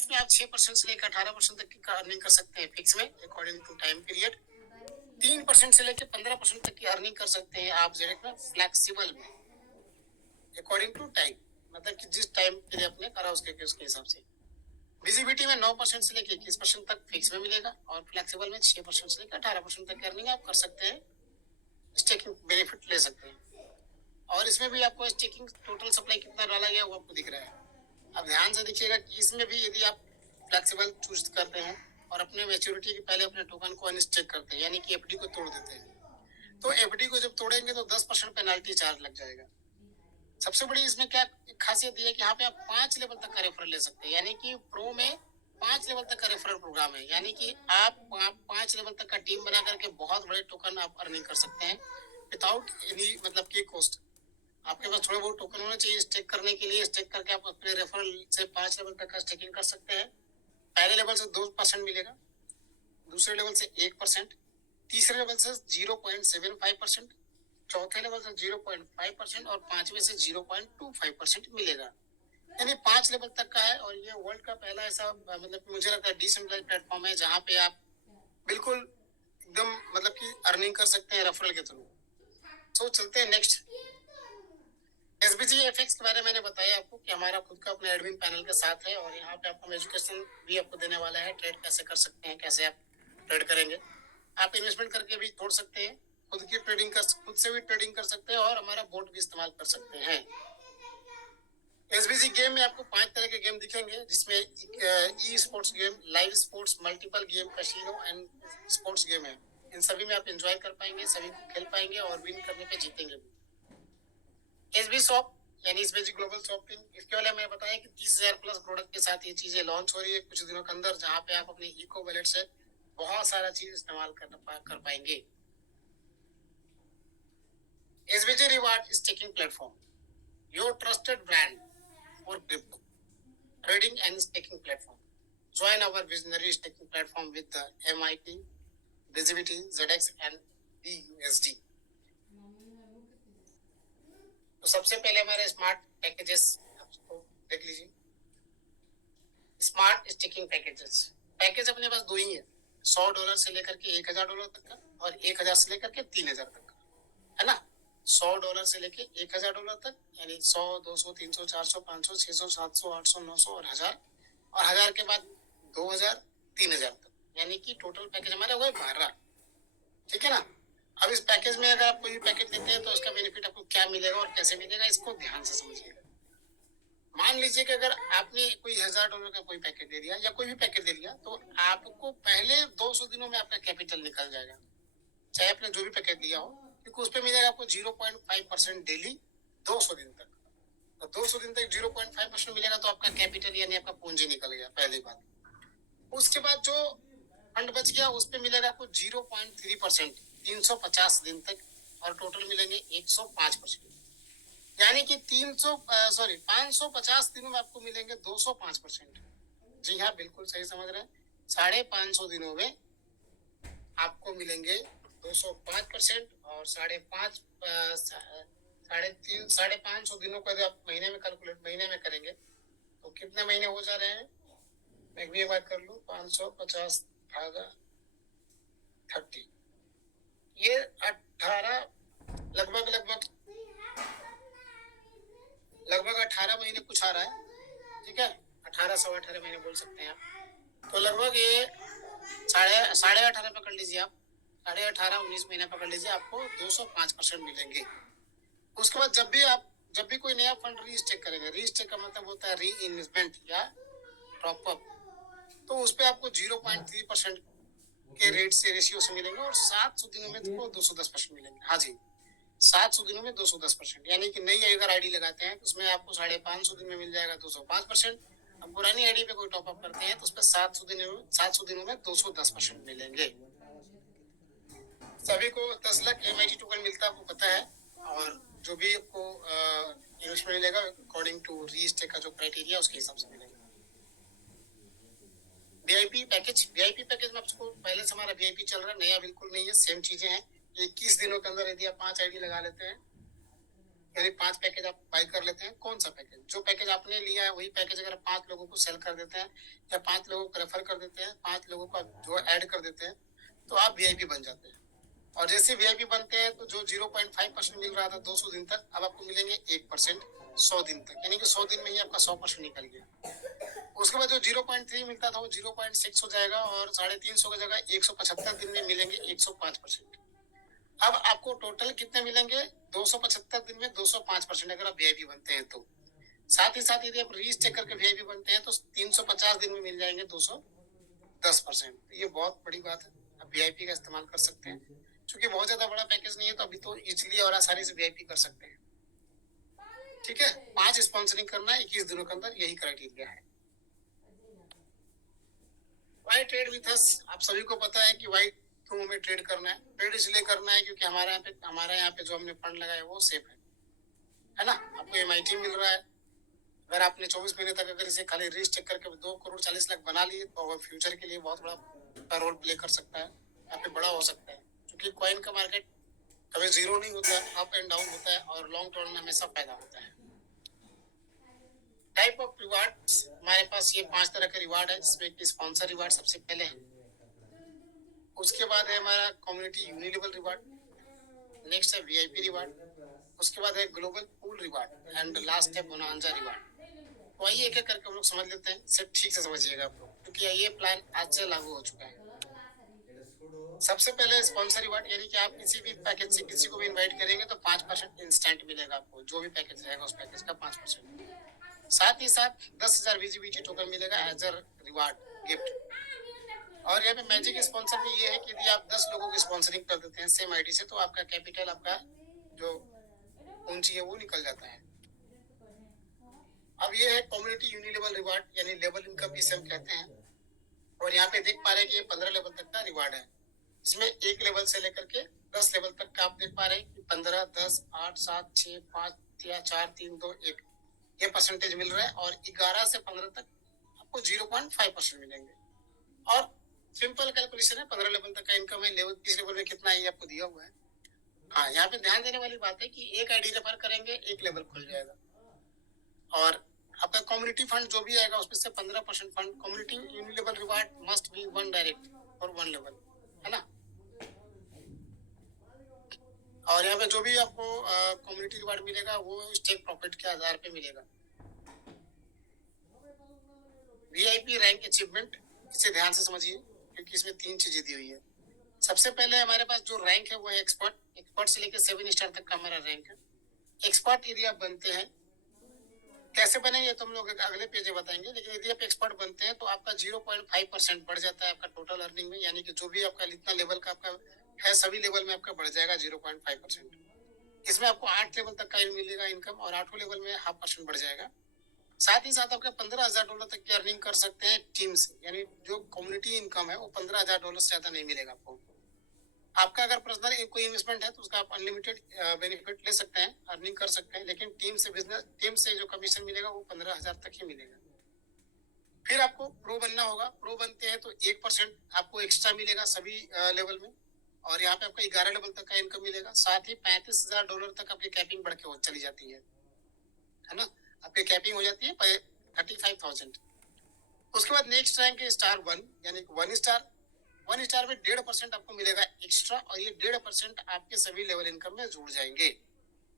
इसमें आप 6% से लेकर 18% तक की अर्निंग कर सकते हैं फिक्स में अकॉर्डिंग टू टाइम पीरियड। 3% से लेकर 15% तक की अर्निंग कर सकते हैं आप डायरेक्ट में फ्लेक्सिबल में अकॉर्डिंग टू टाइम, मतलब कि जिस टाइम के लिए आपने करा उसके हिसाब से। विजिबिलिटी में 9% से लेकर 21% तक फिक्स में मिलेगा और फ्लेक्सिबल में 6% से लेकर 18% तक की अर्निंग आप कर सकते हैं, स्टेकिंग बेनिफिट ले सकते हैं। और इसमें भी आपको स्टेकिंग टोटल सप्लाई कितना डाला गया वो आपको दिख रहा है। अब ध्यान से देखिएगा कि इसमें भी यदि आप फ्लेक्सिबल चूज करते हैं और अपने मैच्योरिटी के पहले अपने टोकन को अनस्टेक करते हैं, यानी कि एफडी को तोड़ देते हैं, तो एफडी को जब तोड़ेंगे तो 10% पेनाल्टी चार्ज लग जाएगा। सबसे बड़ी इसमें क्या खासियत ये है कि यहाँ पे आप 5 लेवल तक का रेफरल ले सकते हैं, यानी कि प्रो में 5 लेवल तक का रेफरल प्रोग्राम है, यानी कि आप 5 लेवल तक का टीम बना करके बहुत बड़े टोकन आप अर्निंग कर सकते हैं विदाउट एनी मतलब की कॉस्ट। आपके पास थोड़े बहुत टोकन होना चाहिए स्टेक करने के लिए, स्टेक करके आप अपने रेफरल से 5 लेवल तक का स्टेकिंग कर सकते हैं। पहले लेवल से 2% मिलेगा, दूसरे लेवल से 1%, तीसरे लेवल से 0.75%, चौथे लेवल से 0.5% और पांचवे से 0.25% मिलेगा। यानी 5 लेवल तक का है और ये वर्ल्ड का पहला ऐसा मतलब मुझे लगता है डिसेंट्रलाइज्ड प्लेटफॉर्म है जहाँ पे आप बिल्कुल एकदम मतलब कि अर्निंग कर सकते हैं रेफरल के थ्रू। तो चलते हैं नेक्स्ट। एसबीजी एफएक्स के बारे में मैंने बताया आपको कि हमारा खुद का अपने एडमिन पैनल के साथ है और यहाँ पे आपको एजुकेशन भी आपको देने वाला है, ट्रेड कैसे कर सकते हैं, कैसे आप ट्रेड करेंगे। आप इन्वेस्टमेंट करके भी छोड़ सकते हैं, खुद से भी ट्रेडिंग कर सकते हैं और हमारा बोट भी इस्तेमाल कर सकते हैं। एसबीजी गेम में आपको 5 तरह के गेम दिखेंगे, जिसमें e sports game, live sports, multiple game, casino and sports game है। इन सभी में आप एंजॉय कर पाएंगे, सभी को खेल पाएंगे और विन करने पे जीतेंगे भी। एसबी शॉप यानी एसबीजी ग्लोबल शॉपिंग, इसके वाले में बताया कि 30,000 प्लस प्रोडक्ट के साथ ये चीजें लॉन्च हो रही है कुछ दिनों के अंदर, जहां पे आप अपने इको वॉलेट से बहुत सारा चीज इस्तेमाल कर पाएंगे। SBG reward staking platform, your trusted brand for crypto trading and staking platform. Join our visionary staking platform with the MIT, Visibility, ZX and BUSD. तो सबसे पहले हमारे स्मार्ट पैकेजेस आपको देख लीजिए। स्मार्ट स्टेकिंग पैकेजेस, पैकेज अपने पास दो ही है, $100 से लेकर के $1,000 तक का और 1,000 से लेकर के 3,000 तक का, है ना। $100 से लेके $1,000 तक, यानी 100, 200, 300, 400, 500, 600, 700, 800, 900 और 1,000, और 1,000 के बाद 2,000, 3,000 तक, यानी कि टोटल पैकेज हमारा हुआ 12। ठीक है ना। अब इस पैकेज में अगर आप कोई भी पैकेज लेते हैं तो उसका बेनिफिट आपको क्या मिलेगा और कैसे मिलेगा, इसको ध्यान से समझिएगा। मान लीजिए कि अगर आपने कोई $1,000 का कोई पैकेज दे दिया या कोई भी पैकेज दे दिया, तो आपको पहले 200 दिनों में आपका कैपिटल निकल जाएगा, चाहे आपने जो भी पैकेज दिया हो, क्योंकि उस पर मिलेगा आपको 0.5% डेली 200 दिन तक। तो 200 दिन तक 0.5% मिलेगा तो आपका कैपिटल यानी आपका पूंजी निकल गया, पहली बात। उसके बाद जो फंड बच गया उस पर मिलेगा आपको 0.3% 350 दिन तक, और टोटल मिलेंगे 105%, यानी कि 550 दिनों में आपको मिलेंगे 205%। जी हाँ, बिल्कुल सही समझ रहे हैं, 550 दिनों में आपको मिलेंगे 205%, और 550 दिनों को यदि आप महीने में कैलकुलेट महीने में करेंगे तो कितने महीने हो जा रहे हैं, मैं भी एक बात कर लूं, 550 भागा 30, ये 18, लगभग लगभग लगभग 18 महीने कुछ आ रहा है। ठीक है, 18 सवा 18 महीने बोल सकते हैं आप। तो लगभग ये साढ़े 18 पकड़ लीजिए आप, 18.5 19 महीने पकड़ लीजिए, आपको 205% मिलेंगे। उसके बाद जब भी कोई नया फंड रीस्टेक करेंगे, रीस्टेक का मतलब होता है री इन्वेस्टमेंट या टॉप अप, तो उस पर आपको 0.3% के रेट से रेशियो से मिलेंगे, और 700 दिनों में तो 210% मिलेंगे। हाँ जी, 700 दिनों में 210%, यानी कि नई अगर आईडी लगाते हैं तो उसमें आपको 550 दिन में मिल जाएगा 205%। अब पुरानी आईडी पे कोई टॉपअप करते हैं तो उसमें 700 दिनों में 210% मिलेंगे। सभी को 10 लाख MIT टोकन मिलता है, आपको पता है, और जो भी आपको इन्वेस्टमेंट मिलेगा अकॉर्डिंग टू रीस्टेक का जो क्राइटेरिया उसके हिसाब से मिलेगा। वीआईपी पैकेज में आपको पहले से हमारा वीआईपी चल रहा है, नया बिल्कुल नहीं है, सेम चीजें हैं। 21 दिनों के अंदर यदि आप 5 आईडी लगा लेते हैं यानी 5 पैकेज आप बाय कर लेते हैं। कौन सा पैकेज? जो पैकेज आपने लिया है वही पैकेज अगर 5 लोगों को सेल कर देते हैं या 5 लोगों को रेफर कर देते हैं, 5 लोगों को जो ऐड कर देते हैं, तो आप वीआईपी बन जाते हैं। और जैसे वीआईपी बनते हैं तो जो 0.5% मिल रहा था 200 दिन तक, अब आपको मिलेंगे 1% 100 दिन तक, यानी कि 100 दिन में ही आपका 100% निकल गया। उसके बाद जो 0.3 मिलता था वो 0.6 हो जाएगा और 350 की जगह 175 दिन में मिलेंगे 105%। अब आपको टोटल कितने मिलेंगे? 275 दिन में 205% अगर आप वीआईपी बनते हैं तो। साथ ही साथ यदि आप रीचेक करके वीआईपी बनते हैं तो 350 दिन में मिल जाएंगे 210%। ये बहुत बड़ी बात है, आप वीआईपी का इस्तेमाल कर सकते हैं। क्योंकि बहुत ज्यादा बड़ा पैकेज नहीं है तो अभी तो इजीली और आसानी से वीआईपी कर सकते हैं। ठीक है, 5 स्पॉन्सरिंग करना है 21 दिनों के अंदर, यही क्राइटेरिया है। Why trade with us? आप सभी को पता है कि वाई क्यों हमें ट्रेड करना है। ट्रेड इसलिए करना है क्योंकि हमारे यहाँ पे जो हमने फंड लगाया वो सेफ है ना। आपको एमआईटी मिल रहा है। अगर आपने 24 महीने तक अगर इसे खाली रीच चेक करके 2 करोड़ 40 लाख बना लिए तो वो फ्यूचर के लिए बहुत बड़ा रोल प्ले कर सकता है, यहाँ पे बड़ा हो सकता है। क्योंकि कॉइन का मार्केट कभी जीरो नहीं होता है, अप एंड डाउन होता है और लॉन्ग टर्म में हमेशा फायदा होता है। टाइप ऑफ रिवार्ड, हमारे पास ये 5 तरह के रिवार्ड है, जिसमें कि स्पॉन्सर रिवार्ड सबसे पहले है। उसके बाद है हमारा कम्युनिटी यूनिलेवल रिवार्ड, नेक्स्ट है वीआईपी रिवार्ड, उसके बाद है global pool reward and last है बोनांजा रिवार्ड। तो आइए एक एक करके हम लोग समझ लेते हैं, सिर्फ ठीक से समझिएगा आप लोग, क्योंकि ये प्लान आज से लागू हो चुका है। सबसे पहले स्पॉन्सर रिवार्ड, यानी कि आप किसी भी पैकेज से किसी को भी इनवाइट करेंगे तो 5% इंस्टेंट मिलेगा आपको, जो भी पैकेज रहेगा उस पैकेज का 5%। साथ ही साथ 10,000 विजिबिलिटी टोकन मिलेगा एज अ रिवार्ड गिफ्ट। और यहाँ पे मैजिक स्पॉन्सर में ये है कि यदि आप 10 लोगों की स्पॉन्सरिंग कर देते हैं सेम आईडी से, तो आपका कैपिटल, आपका जो पूंजी है वो निकल जाता है। अब ये है कम्युनिटी यूनिलेवल रिवार्ड, यानी लेवल इनकम जिसे हम कहते हैं। और यहाँ पे देख पा रहे हैं कि ये 15 लेवल तक का रिवार्ड है। इसमें 1 लेवल से लेकर के 10 लेवल तक का आप देख पा रहे हैं कि 15, 10, 8, 7, 6, 5 या 4, 3, 2, 1 ये परसेंटेज मिल रहा है। और 11 से 15 तक आपको 0.5% मिलेंगे। और सिंपल कैलकुलेशन है, 15 लेवल तक का इनकम है, लेवल किस लेवल में कितना है ये आपको दिया हुआ है। हाँ, यहाँ पे ध्यान देने वाली बात है कि एक आईडी रेफर करेंगे 1 लेवल खुल जाएगा। और आपका कम्युनिटी फंड जो भी आएगा उसमें से 15% fund community unilevel reward must be 1 direct और 1 लेवल, है ना। और यहाँ पे जो भी आपको कम्युनिटी रिवार्ड मिलेगा वो स्टेक प्रॉफिट के आधार पे मिलेगा। वीआईपी रैंक अचीवमेंट, इसे ध्यान से समझिए क्योंकि इसमें 3 चीजें दी हुई है। सबसे पहले हमारे पास जो रैंक है वो है एक्सपर्ट से लेकर 7 स्टार तक का हमारा रैंक है। एक्सपर्ट यदि आप बनते हैं, कैसे बने ये तो हम लोग अगले पेज में बताएंगे, लेकिन यदि आप एक्सपर्ट बनते हैं तो आपका 0.5% बढ़ जाता है आपका टोटल अर्निंग में, यानी कि जो भी आपका इतना लेवल का आपका है सभी लेवल में आपका बढ़ जाएगा 0.5%। इसमें आपको 8 लेवल तक का मिलेगा इनकम और 8वें लेवल में 0.5% बढ़ जाएगा। साथ ही साथ आपका $15,000 तक की अर्निंग कर सकते हैं टीम से, यानी जो कम्युनिटी इनकम है वो $15,000 से ज्यादा नहीं मिलेगा आपको। आपका अगर पर्सनल कोई इन्वेस्टमेंट है तो उसका आप अनलिमिटेड बेनिफिट ले सकते हैं, अर्निंग कर सकते हैं, लेकिन टीम से जो कमीशन मिलेगा वो 15,000 तक ही मिलेगा। फिर आपको प्रो बनना होगा। प्रो बनते हैं तो 1% आपको एक्स्ट्रा मिलेगा सभी लेवल में। और यहाँ पे आपको 11 लेवल तक का इनकम मिलेगा। साथ ही $35,000 तक आपकी कैपिंग बढ़ के चली जाती है ना। आपकी कैपिंग हो जाती है 35,000। उसके बाद नेक्स्ट रैंक है स्टार 1, यानी 1 स्टार में 1.5% आपको मिलेगा एक्स्ट्रा, और ये 1.5% आपके सभी लेवल इनकम में जुड़ जाएंगे।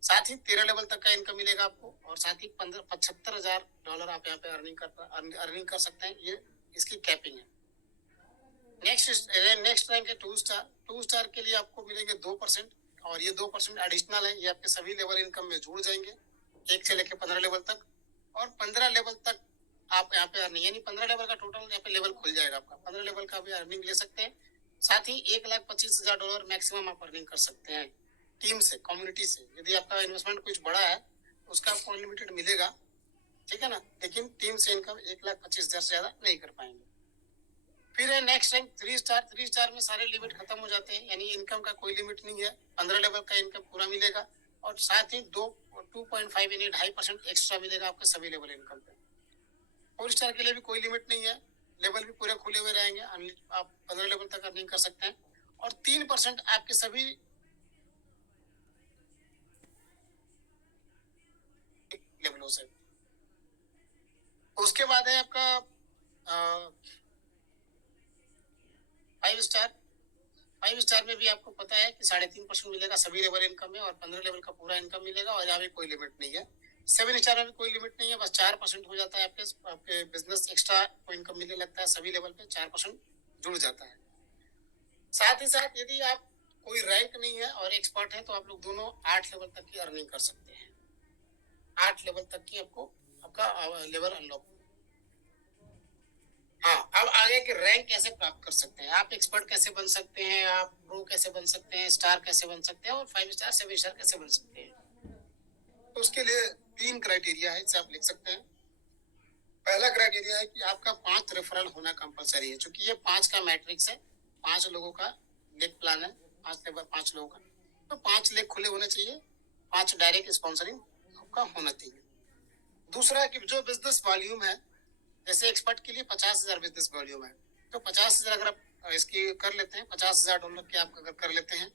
साथ ही 13 लेवल तक का इनकम मिलेगा आपको, और साथ ही $75,000 आप यहाँ पे अर्निंग कर सकते हैं। ये इसकी कैपिंग है। नेक्स्ट रैंक है 2 स्टार। 2 स्टार के लिए आपको मिलेंगे 2%, और ये 2% एडिशनल है, ये आपके सभी लेवल इनकम में जुड़ जाएंगे 1 से लेकर 15 लेवल तक। और 15 लेवल तक आप यहाँ पे अर्निंग, यानी 15 लेवल का टोटल यहाँ पे लेवल खुल जाएगा आपका, 15 लेवल का भी अर्निंग ले सकते हैं। साथ ही $1,25,000 मैक्सिमम आप अर्निंग कर सकते हैं टीम से, कम्युनिटी से। यदि आपका इन्वेस्टमेंट कुछ बड़ा है तो उसका आपको अनलिमिटेड मिलेगा, ठीक है ना, लेकिन टीम से इनकम 1,25,000 से ज्यादा नहीं कर पाएंगे। फिर है नेक्स्ट रैंक 3 स्टार। 3 स्टार में सारे लिमिट खत्म हो जाते हैं, यानी इनकम का कोई लिमिट नहीं है, 15 लेवल का इनकम पूरा मिलेगा, और साथ ही 2.5 यानी 2.5% एक्स्ट्रा मिलेगा आपके सभी लेवल इनकम पे। 4 स्टार के लिए भी कोई लिमिट नहीं है, लेवल भी पूरे खुले हुए रहेंगे, आप 15 लेवल तक अर्निंग कर सकते हैं। और 3% आपके सभी लेवलों से। उसके बाद है आपका 5 स्टार। 5 स्टार में भी आपको पता है कि 3.5% मिलेगा सभी लेवल इनकम में, और 15 लेवल का पूरा इनकम मिलेगा, और यहाँ पे कोई लिमिट नहीं है। 7 स्टार में भी कोई लिमिट नहीं है, बस 4% हो जाता है आपके बिजनेस एक्स्ट्रा को इनकम मिलने लगता है, सभी लेवल पे 4% जुड़ जाता है। साथ ही साथ यदि आप कोई रैंक नहीं है और एक्सपर्ट है, तो आप लोग दोनों 8 लेवल तक की अर्निंग कर सकते हैं। 8 लेवल तक की आपका लेवल अनलॉक। हाँ, अब आगे के रैंक कैसे प्राप्त कर सकते हैं, आप एक्सपर्ट कैसे बन सकते हैं, आप प्रो कैसे बन सकते हैं, स्टार कैसे बन सकते हैं, और 5 स्टार 7 स्टार कैसे बन सकते हैं। तो उसके लिए 3 क्राइटेरिया है, इसे आप लिख सकते हैं। पहला क्राइटेरिया है कि आपका 5 रेफरल होना कंपलसरी है, क्योंकि ये 5 का मैट्रिक्स है। 5 लोगों का लेग प्लान है, 5 लोगों का, तो 5 लेग खुले होने चाहिए, 5 डायरेक्ट स्पॉन्सरिंग आपका होना चाहिए। दूसरा कि जो बिजनेस वॉल्यूम है, जैसे एक्सपर्ट के लिए 50,000 बिजनेस वॉल्यूम है, तो 50,000 अगर आप इसकी कर लेते हैं, $50,000 की आप अगर कर लेते हैं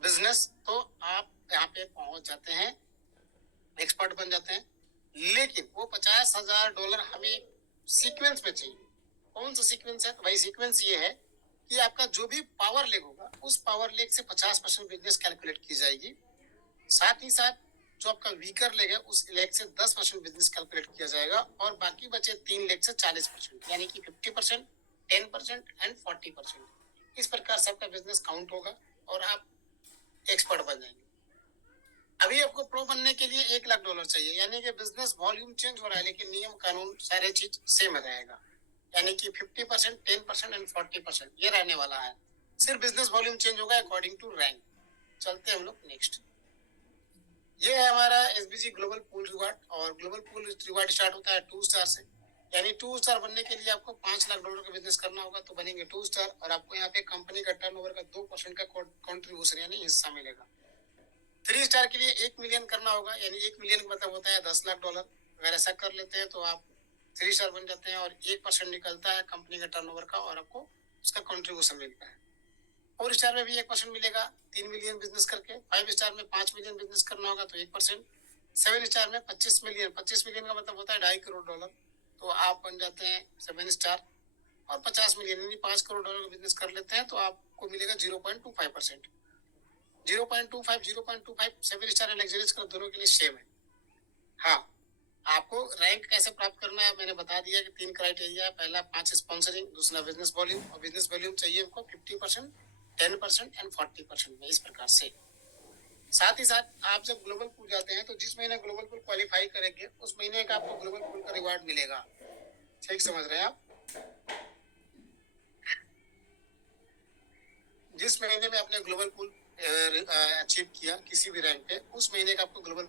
बिजनेस, तो आप यहाँ पे पहुंच जाते हैं, एक्सपर्ट बन जाते हैं। लेकिन वो $50,000 हमें सीक्वेंस में चाहिए। कौन सा सीक्वेंस है? तो भाई सीक्वेंस ये है कि आपका जो भी पावर लेग होगा, उस पावर लेग से 50% बिजनेस कैलकुलेट की जाएगी। साथ ही साथ जो आपका वीकर लेग है, उस लेग से 10% बिजनेस कैलकुलेट किया जाएगा, और बाकी बचे 3 लेग से 40%, यानी कि 50%, 10% एंड 40%। इस प्रकार से आपका बिजनेस काउंट होगा और आप एक्सपर्ट बन जाएंगे। अभी आपको प्रो बनने के लिए $1,00,000 चाहिए, यानी कि बिजनेस वॉल्यूम चेंज हो रहा है, लेकिन नियम कानून सारे चीज सेम रहेगा, यानी कि 50%, 10% एंड 40% ये रहने वाला है। सिर्फ बिजनेस वॉल्यूम चेंज होगा अकॉर्डिंग टू रैंक। चलते हैं हम लोग नेक्स्ट। ये है हमारा एसबीजी ग्लोबल पूल रिवार्ड, और ग्लोबल पूल रिवार्ड स्टार्ट होता है 2 स्टार से। यानी 2 स्टार बनने के लिए आपको $5,00,000 का बिजनेस करना होगा, तो बनेंगे 2 स्टार, और आपको यहाँ पे कंपनी का टर्नओवर का 2% का कॉन्ट्रीब्यूशन यानी हिस्सा मिलेगा। 3 स्टार के लिए 1 मिलियन करना होगा, यानी 1 मिलियन का मतलब होता है $10,00,000। अगर ऐसा कर लेते हैं तो आप 3 स्टार बन जाते हैं, और 1% निकलता है कंपनी के टर्नओवर का, और आपको उसका कॉन्ट्रीब्यूशन मिलता है। 4 स्टार में भी 1% मिलेगा, 3 मिलियन बिजनेस करके। 5 स्टार में 5 मिलियन बिजनेस करना होगा, तो 1%। 7 स्टार में 25 मिलियन, 25 मिलियन का मतलब होता है $2.5 करोड़, तो आप बन जाते हैं 7 स्टार। और 50 मिलियन यानी $5 करोड़ का बिजनेस कर लेते हैं, तो आपको मिलेगा 0.25%। 0.25, 0.25 7 स्टार एंड लग्जरियस क्लब दोनों के लिए सेम है। हाँ, आपको रैंक कैसे प्राप्त करना है मैंने बता दिया कि 3 क्राइटेरिया है। पहला 5 स्पॉन्सरिंग, दूसरा बिजनेस वॉल्यूम, और बिजनेस वॉल्यूम चाहिए हमको 50%, 10% एंड 40% में, इस प्रकार से। साथ ही साथ आप जब ग्लोबल पूल जाते हैं, तो जिस महीने ग्लोबल पूल क्वालिफाई करेंगे, उस महीने का आपको ग्लोबल पूल का रिवार्ड मिलेगा। ठीक समझ रहे हैं आप? जिस महीने में आपने ग्लोबल पूल अचीव किया किसी भी रैंक पे, उस महीने का आपको ग्लोबल